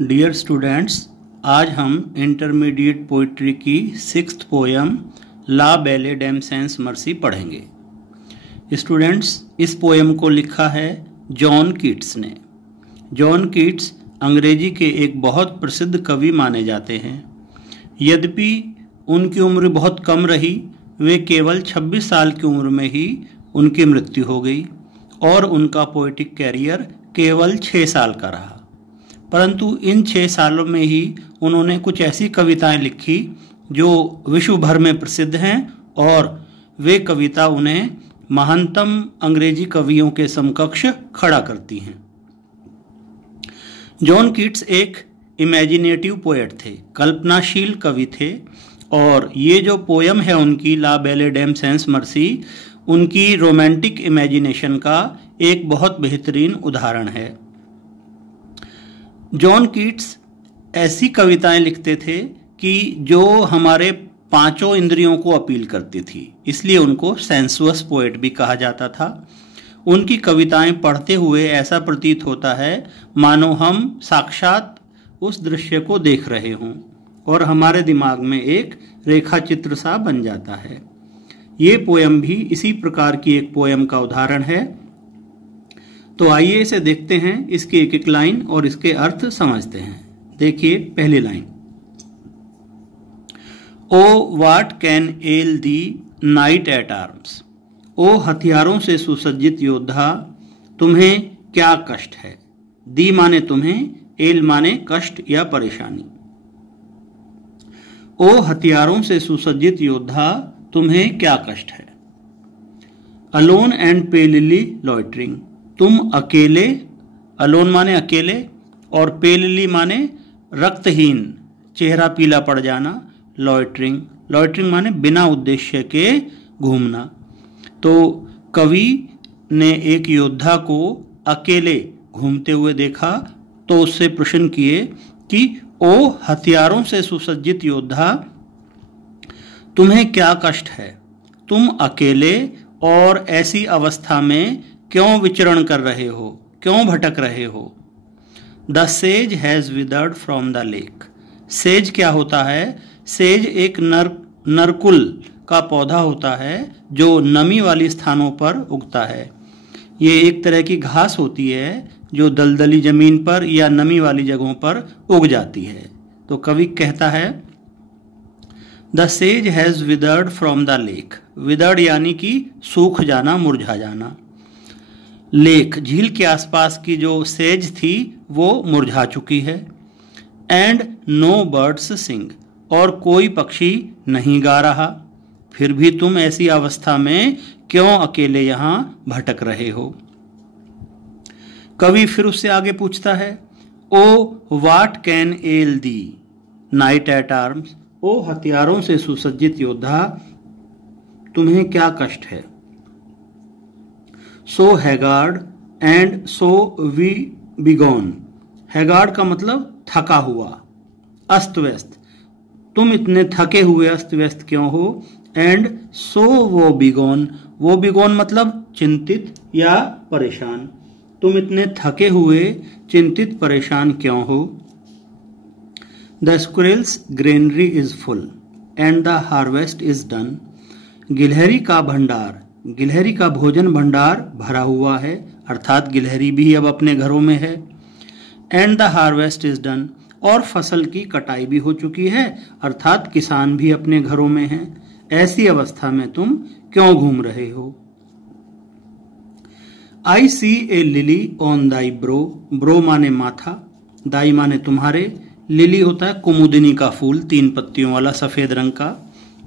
Dear students, आज हम intermediate poetry की 6th पोयम ला बेले डैम सेंस मर्सी पढ़ेंगे। स्टूडेंट्स, इस पोयम को लिखा है जॉन कीट्स ने। जॉन कीट्स अंग्रेजी के एक बहुत प्रसिद्ध कवि माने जाते हैं। यद्यपि उनकी उम्र बहुत कम रही, वे केवल 26 साल की उम्र में ही उनकी मृत्यु हो गई और उनका पोएटिक कैरियर केवल 6 साल का रहा। परंतु इन 6 सालों में ही उन्होंने कुछ ऐसी कविताएं लिखी जो विश्व भर में प्रसिद्ध हैं और वे कविता उन्हें महानतम अंग्रेजी कवियों के समकक्ष खड़ा करती हैं। जॉन कीट्स एक इमेजिनेटिव पोएट थे, कल्पनाशील कवि थे, और ये जो पोयम है उनकी ला बेले डैम सेंस मर्सी, उनकी रोमांटिक इमेजिनेशन का एक बहुत बेहतरीन उदाहरण है। जॉन कीट्स ऐसी कविताएं लिखते थे कि जो हमारे पांचों इंद्रियों को अपील करती थी, इसलिए उनको सेंसुअस पोएट भी कहा जाता था। उनकी कविताएं पढ़ते हुए ऐसा प्रतीत होता है मानो हम साक्षात उस दृश्य को देख रहे हों और हमारे दिमाग में एक रेखा चित्र सा बन जाता है। ये पोयम भी इसी प्रकार की एक पोयम का उदाहरण है। तो आइए इसे देखते हैं, इसकी एक एक लाइन और इसके अर्थ समझते हैं। देखिए पहली line, O what can ail thee knight at arms. ओ हथियारों से सुसज्जित योद्धा, तुम्हें क्या कष्ट है। दी माने तुम्हें, एल माने कष्ट या परेशानी। ओ हथियारों से सुसज्जित योद्धा, तुम्हें क्या कष्ट है। अलोन एंड पेलिली लॉइटरिंग, तुम अकेले, अलोन माने अकेले और पेलिली माने रक्तहीन, चेहरा पीला पड़ जाना। लॉइटरिंग, लॉइटरिंग माने बिना उद्देश्य के घूमना। तो कवि ने एक योद्धा को अकेले घूमते हुए देखा तो उससे प्रश्न किए कि ओ हथियारों से सुसज्जित योद्धा, तुम्हें क्या कष्ट है। तुम अकेले और ऐसी अवस्था में क्यों विचरण कर रहे हो, क्यों भटक रहे हो। द सेज has withered from the lake. Says क्या होता है? सेज एक नरकुल का पौधा होता है जो नमी वाली स्थानों पर उगता है। ये एक तरह की घास होती है जो दलदली जमीन पर या नमी वाली जगहों पर उग जाती है। तो कवि कहता है द सेज has withered from the lake. Withered यानी कि सूख जाना, मुरझा जाना। लेक, झील के आसपास की जो सेज थी वो मुरझा चुकी है। एंड नो बर्ड्स सिंग, और कोई पक्षी नहीं गा रहा। फिर भी तुम ऐसी अवस्था में क्यों अकेले यहां भटक रहे हो। कवि फिर उससे आगे पूछता है O what can ail thee knight at arms. ओ हथियारों से सुसज्जित योद्धा, तुम्हें क्या कष्ट है। So haggard and so woebegone. Haggard का मतलब थका हुआ, अस्त व्यस्त। तुम इतने थके हुए अस्त व्यस्त क्यों हो। एंड सो वो बिगॉन, वो बिगॉन मतलब चिंतित या परेशान। तुम इतने थके हुए, चिंतित, परेशान क्यों हो। The squirrels granary is full and the harvest is done. गिलहरी का भंडार, गिलहरी का भोजन भंडार भरा हुआ है, अर्थात गिलहरी भी अब अपने घरों में है। And the harvest is done, और फसल की कटाई भी हो चुकी है, अर्थात किसान भी अपने घरों में हैं। ऐसी अवस्था में तुम क्यों घूम रहे हो। I see a lily on thy brow. Brow माने माथा, दाई माने तुम्हारे। लिली होता है कुमुदिनी का फूल, 3 पत्तियों वाला सफेद रंग का।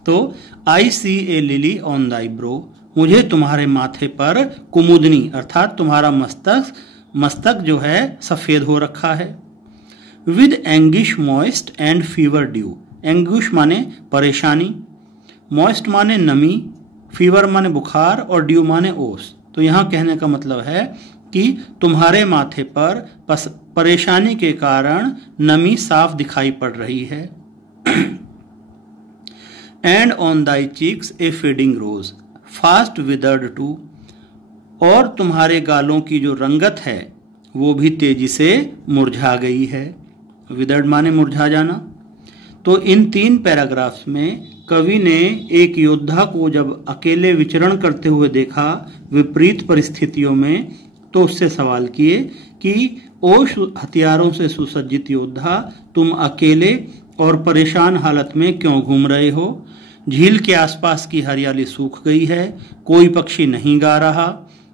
तो आई see a lily on thy bro, मुझे तुम्हारे माथे पर कुमुदनी अर्थात तुम्हारा मस्तक जो है सफेद हो रखा है। With anguish moist and fever dew. Anguish माने परेशानी, मॉइस्ट माने नमी, फीवर माने बुखार और ड्यू माने ओस। तो यहां कहने का मतलब है कि तुम्हारे माथे पर परेशानी के कारण नमी साफ दिखाई पड़ रही है। And on thy cheeks a fading rose fast withered too, और तुम्हारे गालों की जो रंगत है वो भी तेजी से मुरझा गई है। विदर्ड माने मुरझा जाना। तो इन 3 पैराग्राफ्स में कवि ने एक योद्धा को जब अकेले विचरण करते हुए देखा विपरीत परिस्थितियों में, तो उससे सवाल किए कि ओ हथियारों से सुसज्जित योद्धा, तुम अकेले और परेशान हालत में क्यों घूम रहे हो? झील के आसपास की हरियाली सूख गई है, कोई पक्षी नहीं गा रहा,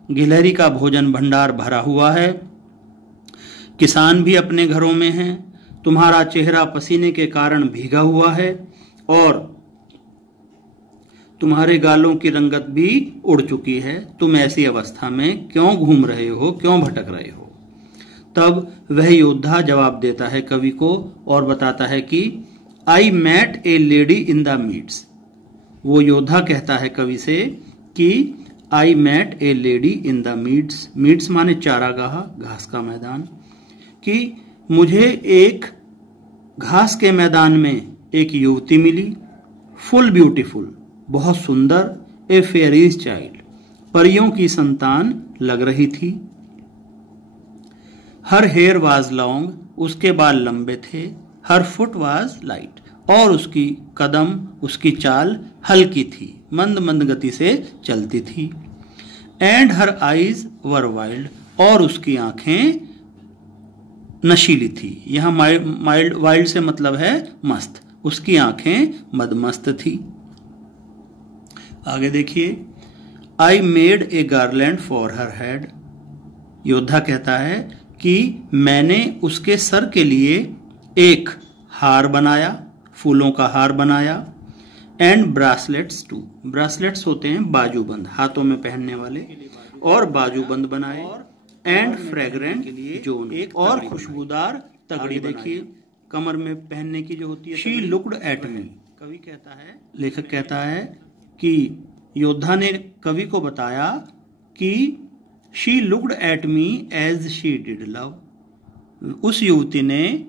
गिलहरी का भोजन भंडार भरा हुआ है, किसान भी अपने घरों में हैं, तुम्हारा चेहरा पसीने के कारण भीगा हुआ है और तुम्हारे गालों की रंगत भी उड़ चुकी है। तुम ऐसी अवस्था में क्यों घूम रहे हो, क्यों भटक रहे हो? तब वह योद्धा जवाब देता है कवि को और बताता है कि I met a lady in the meads. वो योद्धा कहता है कवि से कि I met a lady in the meads, meads माने चारागाह, घास का मैदान, कि मुझे एक घास के मैदान में एक युवती मिली, फुल ब्यूटीफुल, बहुत सुंदर, ए फेरीज चाइल्ड, परियों की संतान लग रही थी। हर हेयर वाज लॉन्ग, उसके बाल लंबे थे, हर फुट वाज लाइट, और उसकी कदम, उसकी चाल हल्की थी, मंद मंद गति से चलती थी। And her eyes were wild, और उसकी आंखें नशीली थी। यहां माइल्ड, वाइल्ड से मतलब है मस्त, उसकी आंखें मदमस्त थी। आगे देखिए, I made a garland for her head. योद्धा कहता है कि मैंने उसके सर के लिए एक हार बनाया, फूलों का हार बनाया। एंड ब्रासलेट्स टू, ब्रासलेट्स होते हैं बाजूबंद, हाथों में पहनने वाले, और बाजूबंद बनाए। एंड फ्रेग्रेंट जोन, एक और खुशबूदार तगड़ी, देखिए कमर में पहनने की जो होती है। शी लुक्ड एट मी, कवि कहता है, लेखक कहता है कि योद्धा ने कवि को बताया कि she looked at me as she did love. उस युवती ने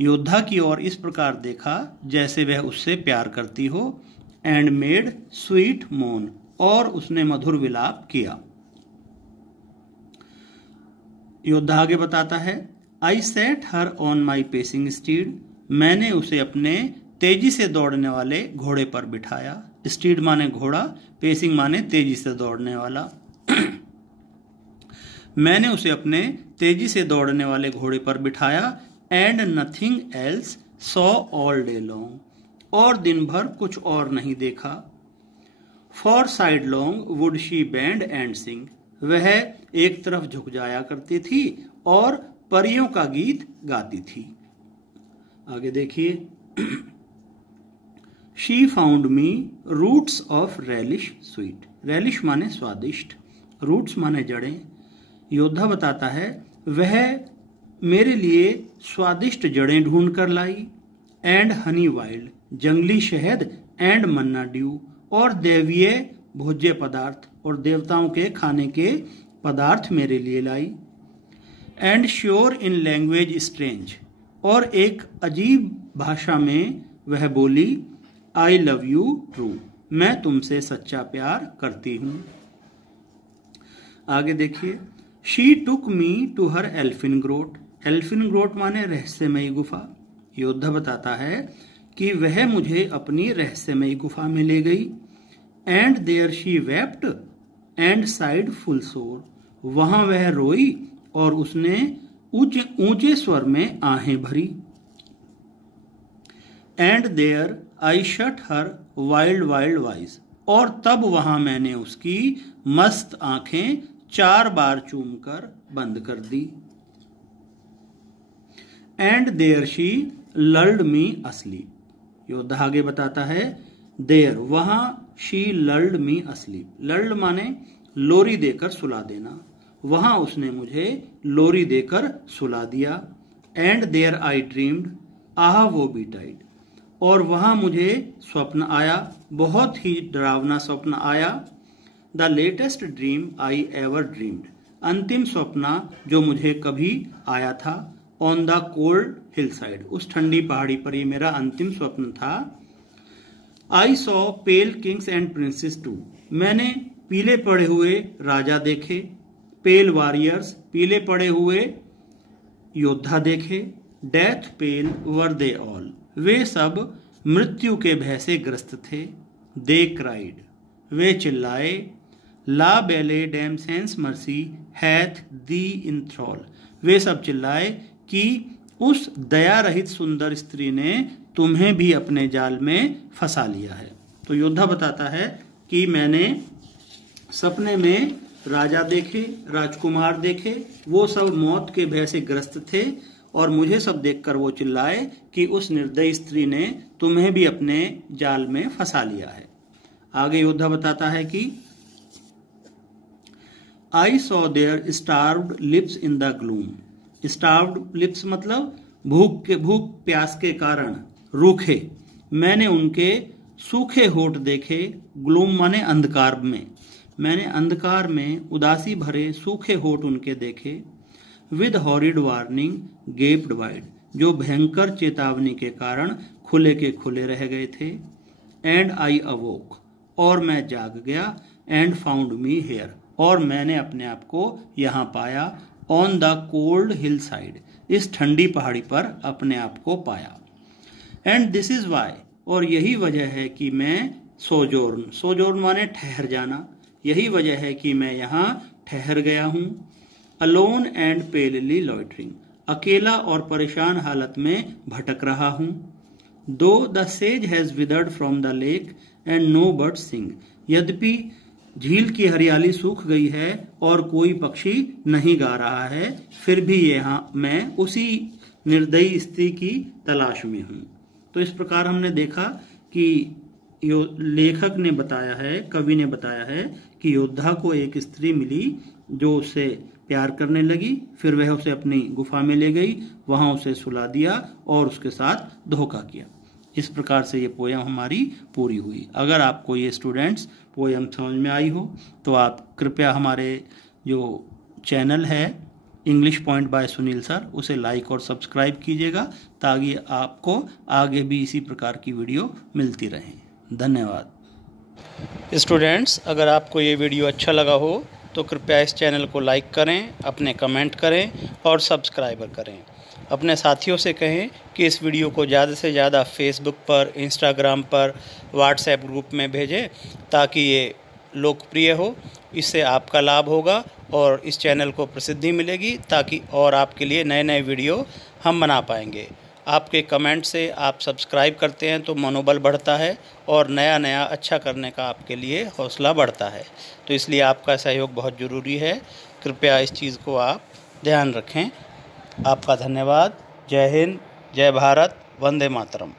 योद्धा की ओर इस प्रकार देखा जैसे वह उससे प्यार करती हो। एंड मेड स्वीट मोन, और उसने मधुर विलाप किया। योद्धा आगे बताता है, I set her on my pacing steed, मैंने उसे अपने तेजी से दौड़ने वाले घोड़े पर बिठाया। स्टीड माने घोड़ा, पेसिंग माने तेजी से दौड़ने वाला। मैंने उसे अपने तेजी से दौड़ने वाले घोड़े पर बिठाया। And nothing else saw all day long, और दिन भर कुछ और नहीं देखा। For side long would she band and सिंग, वह एक तरफ झुक जाया करती थी और परियों का गीत गाती थी। आगे देखिए, she found me roots of relish sweet, relish माने स्वादिष्ट, रूट्स माने जड़ें। योद्धा बताता है वह मेरे लिए स्वादिष्ट जड़ें ढूंढ कर लाई। एंड हनी वाइल्ड, जंगली शहद, एंड मन्ना ड्यू, और दैवीय भोज्य पदार्थ और देवताओं के खाने के पदार्थ मेरे लिए लाई। And sure in language strange, और एक अजीब भाषा में वह बोली, आई लव यू ट्रू, मैं तुमसे सच्चा प्यार करती हूं। आगे देखिए, she took me to her elfin grot, elfin grot माने रहस्यमयी गुफा। योद्धा बताता है कि वह मुझे अपनी रहस्यमयी गुफा में ले गई। And there she wept and sighed full sore, वहां वह रोई और उसने ऊंचे स्वर में आहें भरी। And there I shut her wild wild eyes, और तब वहां मैंने उसकी मस्त आंखें 4 बार चूमकर बंद कर दी। And there she lulled me asleep, योद्धा आगे बताता है देयर, वहां शी लल्ड मी अस्लीप, लल्ड माने लोरी देकर सुला देना, वहां उसने मुझे लोरी देकर सुला दिया। एंड देयर आई ड्रीम्ड, आह वो बीटाइड, और वहां मुझे स्वप्न आया, बहुत ही डरावना स्वप्न आया। The latest dream I ever dreamed, अंतिम स्वप्न जो मुझे कभी आया था। On the cold hill side, उस ठंडी पहाड़ी पर ये मेरा अंतिम स्वप्न था। I saw pale kings and princes too, मैंने पीले पड़े हुए राजा देखे। पेल वॉरियर्स, पीले पड़े हुए योद्धा देखे। Death pail were they all, वे सब मृत्यु के भय से ग्रस्त थे। दे क्राइड, वे चिल्लाए। ला बेले डैम सेंस मर्सी हैथ दी इन थ्रॉल, वे सब चिल्लाए कि उस दया रहित सुंदर स्त्री ने तुम्हें भी अपने जाल में फंसा लिया है। तो योद्धा बताता है कि मैंने सपने में राजा देखे, राजकुमार देखे, वो सब मौत के भय से ग्रस्त थे और मुझे सब देखकर वो चिल्लाए कि उस निर्दयी स्त्री ने तुम्हें भी अपने जाल में फंसा लिया है। आगे योद्धा बताता है कि I saw there starved lips in the gloom, starved lips मतलब भूख प्यास के कारण रूखे, मैंने उनके सूखे होठ देखे। ग्लूम माने अंधकार में, मैंने अंधकार में उदासी भरे सूखे होठ उनके देखे। With horrid warning gaped wide, जो भयंकर चेतावनी के कारण खुले के खुले रह गए थे। एंड आई अवोक, और मैं जाग गया। एंड फाउंड मी हेयर, और मैंने अपने आप को यहाँ पाया। On the cold hill side, इस ठंडी पहाड़ी पर अपने आप को पाया। एंड दिस इज वाई, और यही वजह है कि मैं सोजोर्न, सोजोर्न माने ठहर जाना, यही वजह है कि मैं यहाँ ठहर गया हूँ। अलोन एंड पेलली लॉइटरिंग, अकेला और परेशान हालत में भटक रहा हूँ। दो द सेज has withered from the lake and no bird sing, यद्यपि झील की हरियाली सूख गई है और कोई पक्षी नहीं गा रहा है, फिर भी यहाँ मैं उसी निर्दयी स्त्री की तलाश में हूँ। तो इस प्रकार हमने देखा कि लेखक ने बताया है, कवि ने बताया है कि योद्धा को एक स्त्री मिली जो उससे प्यार करने लगी, फिर वह उसे अपनी गुफा में ले गई, वहां उसे सुला दिया और उसके साथ धोखा किया। इस प्रकार से ये पोयम हमारी पूरी हुई। अगर आपको ये स्टूडेंट्स पोयम समझ में आई हो तो आप कृपया हमारे जो चैनल है English point by Sunil sir, उसे लाइक और सब्सक्राइब कीजिएगा ताकि आपको आगे भी इसी प्रकार की वीडियो मिलती रहे। धन्यवाद। स्टूडेंट्स, अगर आपको ये वीडियो अच्छा लगा हो तो कृपया इस चैनल को लाइक करें, अपने कमेंट करें और सब्सक्राइब करें। अपने साथियों से कहें कि इस वीडियो को ज़्यादा से ज़्यादा फेसबुक पर, इंस्टाग्राम पर, व्हाट्सएप ग्रुप में भेजें ताकि ये लोकप्रिय हो। इससे आपका लाभ होगा और इस चैनल को प्रसिद्धि मिलेगी ताकि और आपके लिए नए नए वीडियो हम बना पाएंगे। आपके कमेंट से आप सब्सक्राइब करते हैं तो मनोबल बढ़ता है और नया नया अच्छा करने का आपके लिए हौसला बढ़ता है। तो इसलिए आपका सहयोग बहुत ज़रूरी है। कृपया इस चीज़ को आप ध्यान रखें। आपका धन्यवाद। जय हिंद, जय भारत, वंदे मातरम।